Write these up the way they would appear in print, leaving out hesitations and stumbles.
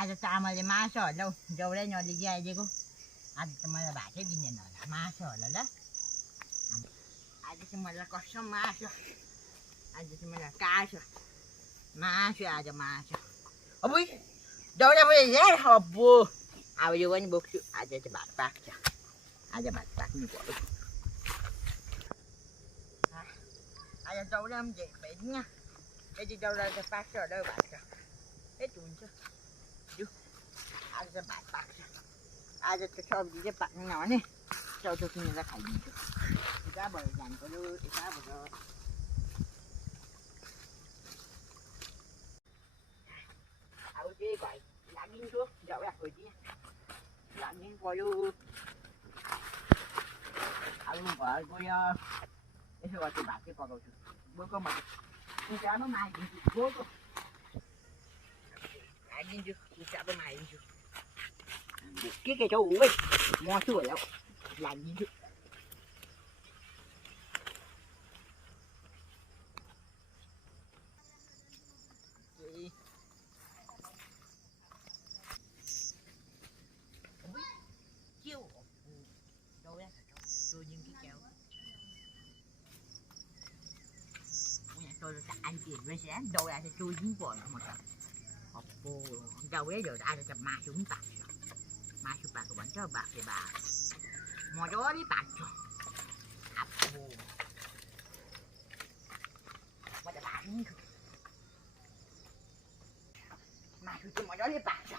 आज त आमाले मासु होला हौ जौरै नलिगी आइदिएको आज त मलाई भातै दिँदैन होला मासु होला ल आज चाहिँ मलाई कस्तो मासु आज चाहिँ मलाई कासो मासु आज मासु अब दौरा भयो यार अब्बो अब यो पनि बोक्छु आज चाहिँ भात पाक्छ आज भात पाक्नु पर्यो आज दौरा पनि भेट्दिनँ यति दौरा त पाक्छ होला हौ भात यति हुन्छ आज चाहिँ भात पाक्छ आज त सब्जी चाहिँ पाक्नु नभने चौधो किनेर खाइदिन्छु यताबाट जानु पऱ्यो यताबाट अब त्यही भाइ लागिन्छु दौरा खोजिदिएँ लागिनु पऱ्यो अब घर गयो यसो गर्छु भात चाहिँ पकाउँछु बोको म कुचामा मागिदिन्छु बोको हालिदिन्छु कुचामा हालिदिन्छु के छ हौ मसु होला लागिदिन्छु के हो दौरा रोजिङ कि क्या हो त आन्टीहरू रहेछ दौरा चाहिँ चोजिनु पर्छ म त अब्बो दौरै झोल आज त मासु पनि पाक्छ मासु पाएको भन्छ बाफे बा मजाले पाक्छ अब्बो म त भात नि मासु चाहिँ मजाले पाक्छ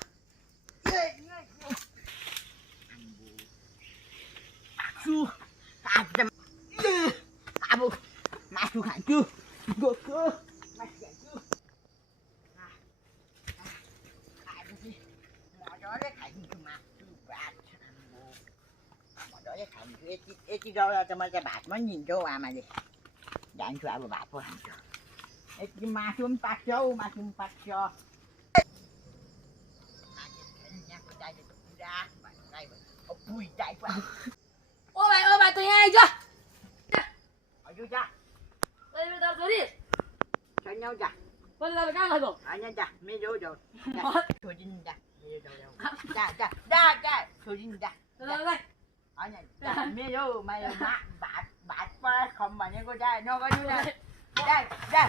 पाक्छु आज त अब मासु खान्छु गोको मासु खान्छु मजाले खाइदिन्छु मासु भात मजाले खाइदिन्छु यति दौरा त मैले त भात पनि दिन्छ हौ आमाले जान्छु अब भात पो खान्छु यति मासु पनि पाक्छ हौ मासु पनि पाक्छ Ô mày tôi nghe chưa? हजुर जा Đây bây giờ tôi đi. छैन हौ जा Bây giờ cái này rồi. होइन जा मेरो जाऊ छोडिदिनु जा मेरो जाऊ जा छोडिदिनु जा Đây đây. होइन मेरो भात भात पर खम भनेको जा नगर्नु न जा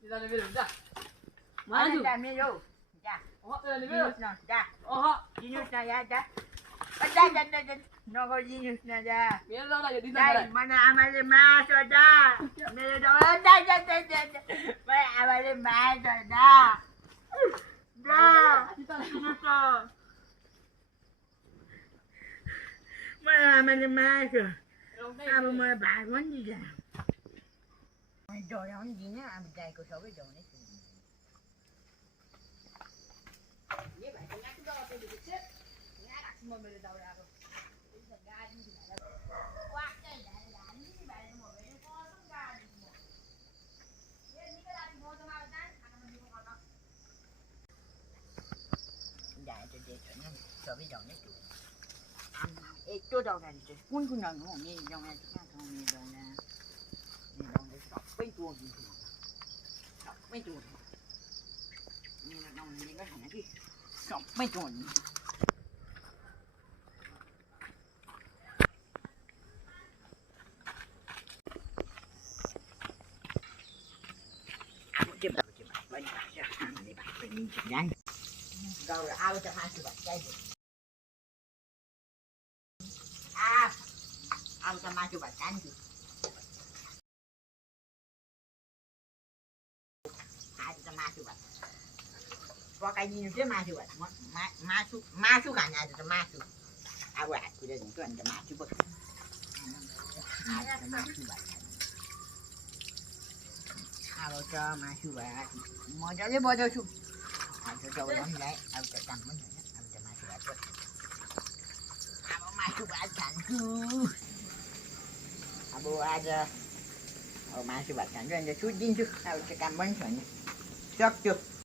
Đi ra đây bây giờ. Má होइन chú. जा मेरो जा Ô đây đây bây giờ. दिनुहोस् न जा Ô दिनुहोस् न या जा नगरिदिनुहोस् न जा Miễn đâu này đi ra Đây, đây. mana amale mas ada. Mere dah. Mana amale mas ada. Dah. Đi ra đây. Kita. Mana amale mas. Apa mau bangun dia? Dorang ni ni am dai ko sawe dong ni. Ni ba tengah tu dah tu dicek. Ni ada semua mere dah dah. Sabi dong ni tu. Itu dong kan tu. Pun dong ni dong ni tu kan ni dong ni. Ni dong ni stop pen tu ni. Stop pen tu. Ni dong ni kan ni. Stop pen tu ni. Jangan. Kau awak tak masuk bagai tu. Awak tak masuk bagai tu. Awak tak masuk bagai. Pakai ni tu masuk bagai. Masuk kan ada tu masuk. Awak sudah tu ada masuk bagai. Ada masuk bagai. Awak tak masuk bagai. Macam ni boleh tu. Aku coba lagi, aku tekan mana? Aku masuk aja. Aku masuk badanku. Aku ada. Aku masuk badanku, ada sudin tu. Aku tekan mana? Cok cok.